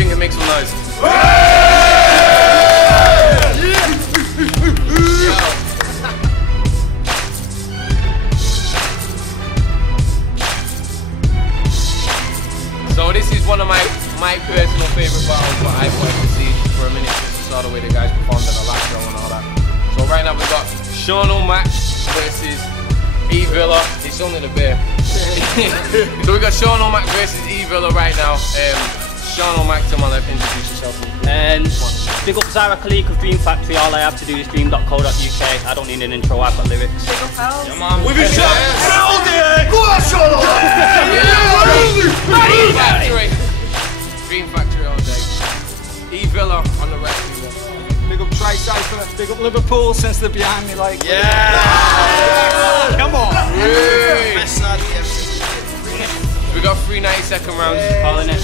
think and make some noise. So this is one of my personal favourite battles, but I wanted to see for a minute just to saw the way the guys performed in the last show and all that. So right now we've got Seano Mac versus Evila. It's only the bear. So we got Seano Mac versus Evila right now. Seano Mac, to my left, introduce yourself. Big up Zara Khalik of Dream Factory. All I have to do is dream.co.uk. I don't need an intro, I've got lyrics. Big up Hal. Yeah, man. We've been shot! Hold it! Go on, Seano! Dream Factory. Dream Factory all day. Evila on the right. Big up Tri-Cypher, big up Liverpool since they're behind me like... Yeah! Come on! Yeah. We got 3 90-second rounds. Calling it.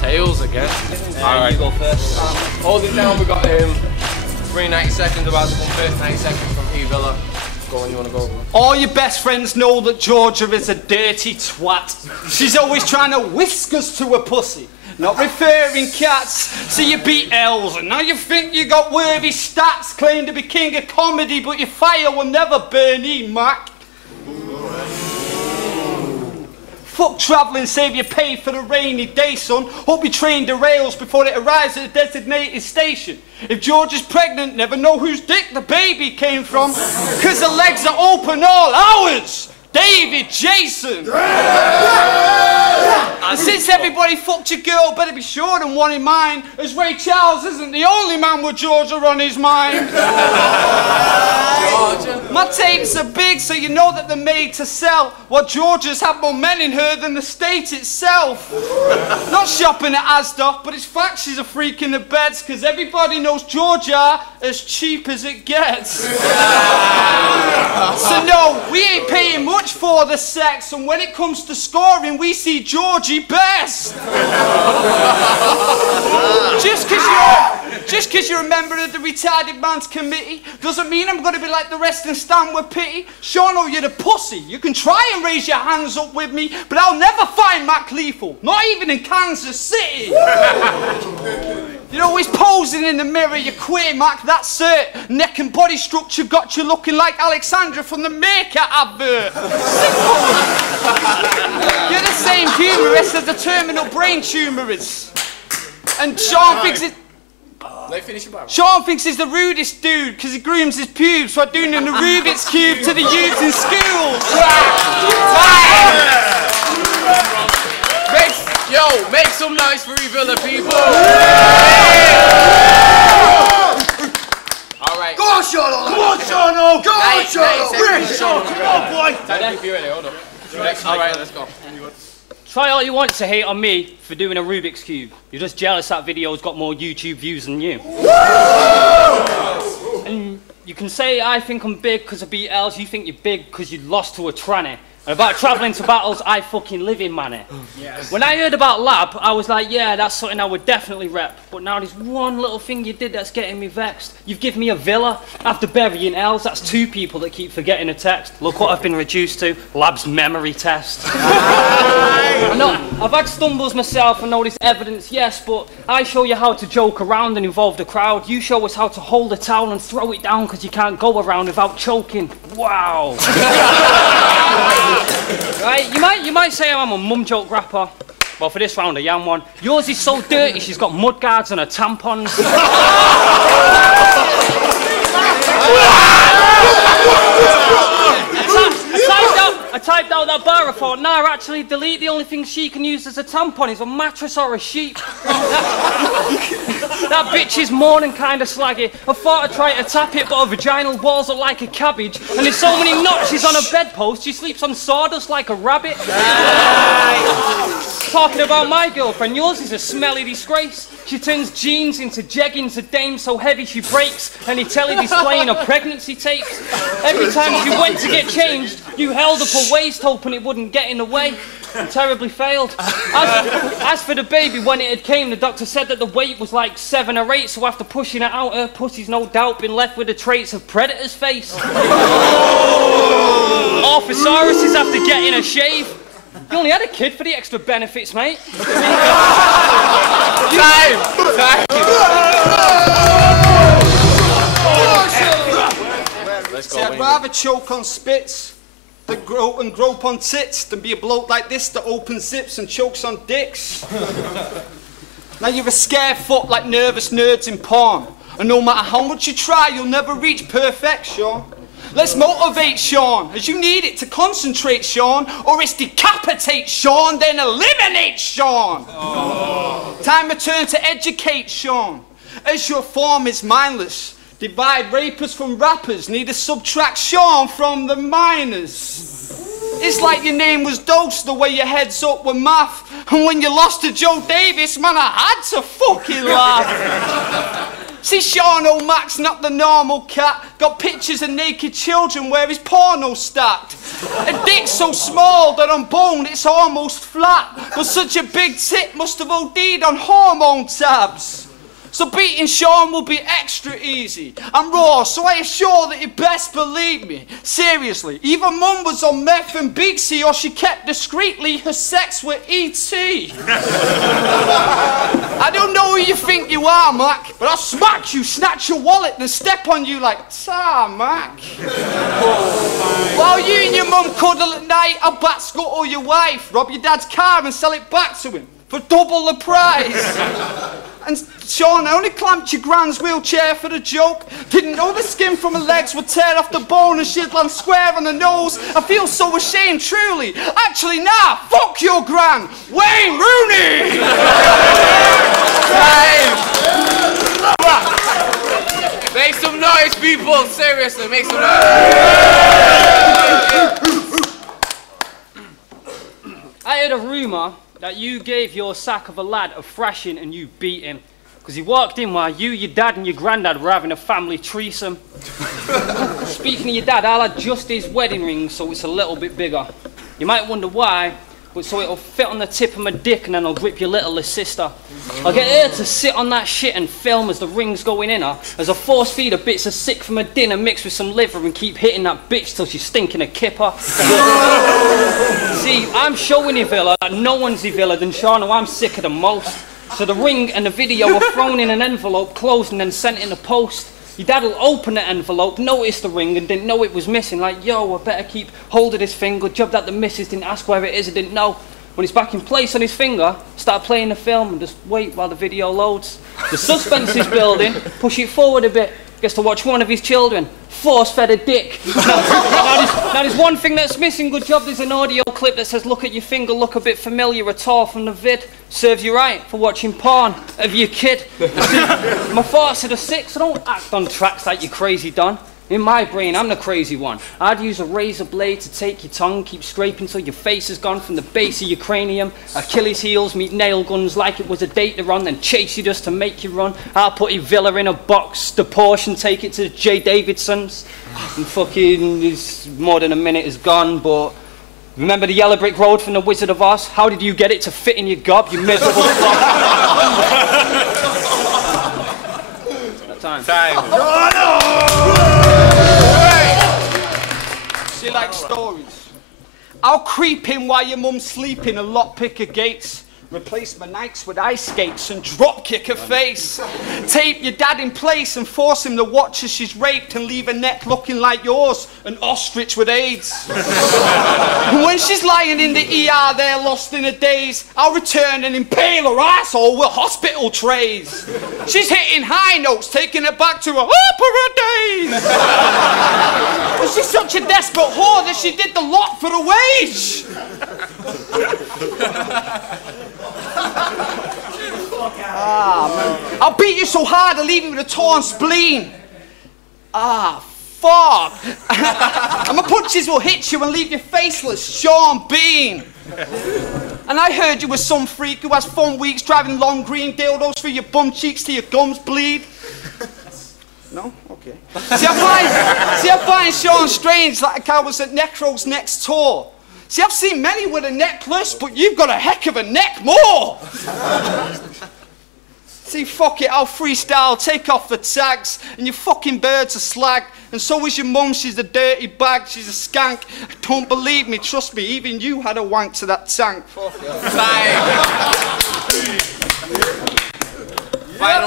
Tails again. Alright. You go first. Hold it down, we got 3 90 seconds, about to come first 90 seconds from Evila. Go on, you wanna go? All your best friends know that Georgia is a dirty twat. She's always trying to whisk us to a pussy. Not referring cats, so you beat L's and now you think you got worthy stats. Claim to be king of comedy, but your fire will never burn E, Mac. Fuck travelling, save your pay for the rainy day, son. Hope your train derails before it arrives at a designated station. If George is pregnant, never know whose dick the baby came from, cause the legs are open all hours. David Jason! And since everybody fucked your girl, better be sure than one in mine, as Ray Charles isn't the only man with Georgia on his mind. Georgia. My tapes are big, so you know that they're made to sell, while Georgia's have more men in her than the state itself. Not shopping at Asda, but it's fact she's a freak in the beds, cause everybody knows Georgia as cheap as it gets. So no, we ain't paying much for the sex, and when it comes to scoring, we see Georgie best. Just cause you're a member of the retarded man's committee doesn't mean I'm gonna be like the rest and stand with pity. Seano, you're the pussy. You can try and raise your hands up with me, but I'll never find Mac lethal, not even in Kansas City. You're always posing in the mirror, you're queer, Mac, that's it. Neck and body structure got you looking like Alexandra from the Meerkat advert. You're the same humorist as the terminal brain tumour is. And Sean thinks it... Sean thinks he's the rudest dude because he grooms his pubes while doing the Rubik's Cube to the youths in schools. Make some noise for Evila, people! Alright. Go on, Seano! Come on, Seano! Go on, Seano! Come on, boy! Alright, let's go. Try all you want to hate on me for doing a Rubik's Cube. You're just jealous that video's got more YouTube views than you. And you can say I think I'm big because I beat L's, you think you're big because you lost to a tranny. And about travelling to battles, I fucking live in manny. Yes. When I heard about Lab, I was like, yeah, that's something I would definitely rep. But now there's one little thing you did that's getting me vexed. You've given me a villa after burying L's. That's 2 people that keep forgetting a text. Look what I've been reduced to. Lab's memory test. I've had stumbles myself and noticed evidence, yes, but I show you how to joke around and involve the crowd. You show us how to hold a towel and throw it down because you can't go around without choking. Wow. Right, you might say I'm a mum joke rapper. Well, for this round I am one. Yours is so dirty she's got mud guards on her tampons. I typed out that bar, I thought, nah, actually delete. The only thing she can use as a tampon is a mattress or a sheet. That bitch is moaning kinda slaggy. I thought I'd try to tap it, but her vaginal walls are like a cabbage. And there's so many notches on her bedpost, she sleeps on sawdust like a rabbit. Talking about my girlfriend, yours is a smelly disgrace. She turns jeans into jeggings, a dame so heavy she breaks any telly displaying her pregnancy tapes. Every time she went to get changed, you held up her waist hoping it wouldn't get in the way. And terribly failed. As for the baby, when it had came, the doctor said that the weight was like 7 or 8, so after pushing it out, her pussy's no doubt been left with the traits of Predator's face. Orthosaurus is after getting a shave. You only had a kid for the extra benefits, mate. Time! Let's go. See, I'd rather choke on spits than grope on tits than be a bloke like this that opens zips and chokes on dicks. Now you're a scared foot like nervous nerds in porn. And no matter how much you try, you'll never reach perfection. Let's motivate Sean, as you need it to concentrate, Sean, or it's decapitate, Sean, then eliminate, Sean. Oh. Time to turn to educate, Sean, as your form is mindless. Divide rapers from rappers, need to subtract Sean from the minors. It's like your name was Dose, the way your head's up with math. And when you lost to Joe Davis, man, I had to fucking laugh. See, Seano Mac's not the normal cat. Got pictures of naked children where his porno stacked. A dick so small that on bone it's almost flat. But such a big tit must have OD'd on hormone tabs. So beating Sean will be extra easy. I'm raw, so I assure that you best believe me. Seriously, either Mum was on meth and Beaksy or she kept discreetly her sex with E.T. I don't know who you think you are, Mac, but I'll smack you, snatch your wallet, and step on you like, "Ta, Mac." While you and your mum cuddle at night, I'll bat scuttle your wife, rob your dad's car and sell it back to him for double the price. And Sean, I only clamped your grand's wheelchair for the joke. Didn't know the skin from her legs would tear off the bone and she'd land square on the nose. I feel so ashamed, truly. Actually, nah, fuck your gran. Wayne Rooney! Time! Make some noise, people! Seriously, make some noise! I heard a rumour that you gave your sack of a lad a thrashing and you beat him. Because he walked in while you, your dad and your granddad were having a family threesome. Speaking of your dad, I'll had just his wedding ring so it's a little bit bigger. You might wonder why, but so it'll fit on the tip of my dick and then I'll grip your littlest sister. I'll get her to sit on that shit and film as the ring's going in her, as I force feed her bits of sick from her dinner mixed with some liver and keep hitting that bitch till she's stinking a kipper. See, I'm showing Evila that no one's Evila than Sean, who I'm sicker than most. So the ring and the video were thrown in an envelope, closed and then sent in the post. Your dad will open the envelope, notice the ring and didn't know it was missing. Like, yo, I better keep hold of this thing. Good job that the missus didn't ask where it is, I didn't know. When it's back in place on his finger, start playing the film and just wait while the video loads. The suspense is building, push it forward a bit, gets to watch one of his children force-fed a dick. Now there's one thing that's missing. Good job there's an audio clip that says look at your finger, look a bit familiar at all from the vid. Serves you right for watching porn of your kid. My thoughts are the sick, so don't act on tracks like you crazy Don. In my brain, I'm the crazy one. I'd use a razor blade to take your tongue, keep scraping till your face is gone from the base of your cranium. Achilles heels meet nail guns like it was a date to run, then chase you just to make you run. I'll put Evila in a box, the Porsche, and take it to J. Davidson's. And fucking, it's more than a minute is gone, but remember the yellow brick road from the Wizard of Oz? How did you get it to fit in your gob, you miserable fuck? Time. She likes stories. I'll creep in while your mum's sleeping and lockpick her gates. Replace my Nikes with ice skates and drop kick her face. Tape your dad in place and force him to watch as she's raped and leave her neck looking like yours, an ostrich with AIDS. And when she's lying in the ER there lost in a daze, I'll return and impale her asshole with hospital trays. She's hitting high notes, taking her back to her opera days. And she's such a desperate whore that she did the lot for the wage. Man. I'll beat you so hard I'll leave you with a torn spleen. Fuck. And my punches will hit you and leave you faceless, Sean Bean. And I heard you were some freak who has fun weeks driving long green dildos through your bum cheeks till your gums bleed. No? Okay. See, I find Sean strange like I was at Necro's next tour. See, I've seen many with a necklace, but you've got a heck of a neck more. See, fuck it, I'll freestyle, take off the tags, and your fucking bird's a slag. And so is your mum, she's a dirty bag, she's a skank. Don't believe me, trust me, even you had a wank to that tank. Final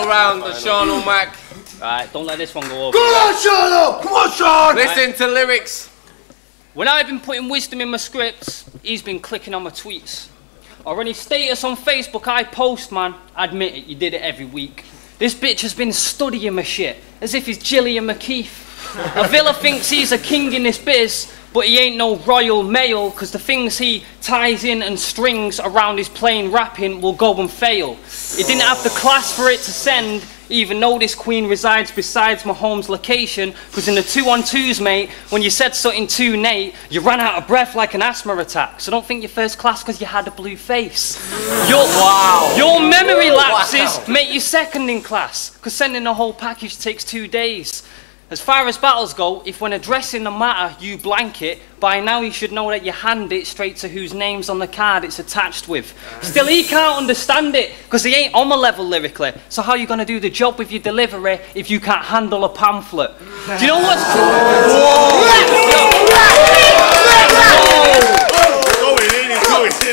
round, the Seano Mac. Right, don't let this one go over. Go on, Seano! Come on, Sean! Listen to lyrics. When I've been putting wisdom in my scripts, he's been clicking on my tweets. Or any status on Facebook I post, man, admit it, you did it every week. This bitch has been studying my shit, as if he's Gillian McKeith. Evila thinks he's a king in this biz, but he ain't no royal male, cause the things he ties in and strings around his plain rapping will go and fail. He didn't have the class for it to send, even though this queen resides besides my home's location, cause in the 2-on-2s, mate, when you said something too Nate, you ran out of breath like an asthma attack. So don't think you're first class cause you had a blue face. Your memory lapses make you second in class, cause sending the whole package takes 2 days. As far as battles go, if when addressing the matter you blank it, by now you should know that you hand it straight to whose name's on the card it's attached with. Still, he can't understand it, because he ain't on my level lyrically. So how you going to do the job with your delivery if you can't handle a pamphlet? Do you know what's...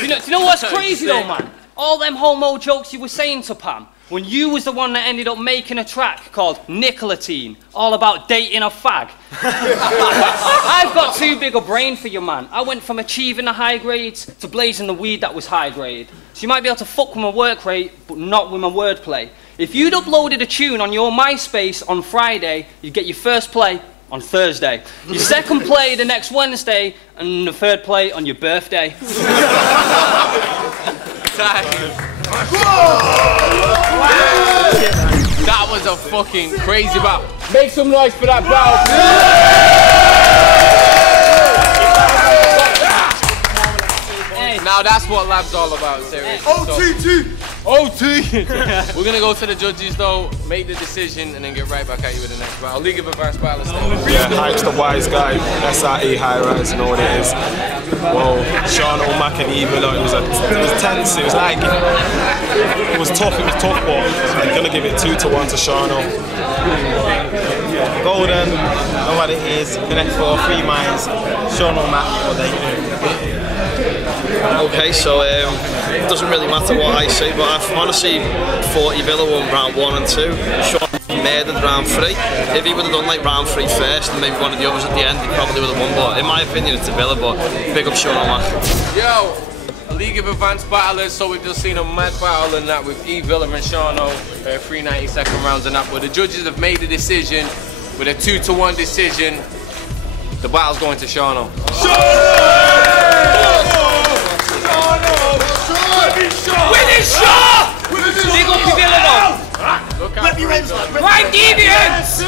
Do you know what's crazy though, man? All them homo jokes you were saying to Pam, when you was the one that ended up making a track called Nicotine, all about dating a fag. I've got too big a brain for you, man. I went from achieving the high grades to blazing the weed that was high grade. So you might be able to fuck with my work rate, but not with my wordplay. If you'd uploaded a tune on your MySpace on Friday, you'd get your first play on Thursday, your second play the next Wednesday, and the third play on your birthday. That was a fucking crazy battle. Make some noise for that battle. Now that's what Lab's all about, seriously. OT! We're gonna go to the judges though, make the decision, and then get right back at you with the next battle. League of Advanced Battlers. Yeah, Hype's the wise guy. SRE High Rise, you know what it is. Whoa, Seano Mac and Evila, it was tense, it was like, it was tough, but I'm gonna give it 2-1 to Seano. Golden, know what it is, Connect 4, 3 Minds, Seano Mac, what they do. Okay, so it doesn't really matter what I say, but I honestly thought Evila won round 1 and 2. Sean murdered round 3. If he would have done like round 3 first and maybe one of the others at the end, he probably would have won. But in my opinion, it's Evila, but big up Seano Mac. Yo, League of Advanced Battlers, so we've just seen a mad battle and that with Evila and Seano, 3 90-second rounds and that, but the judges have made a decision with a 2-1 decision. The battle's going to Seano. Winning shot! Big up Evila though! Look out. Right deviants!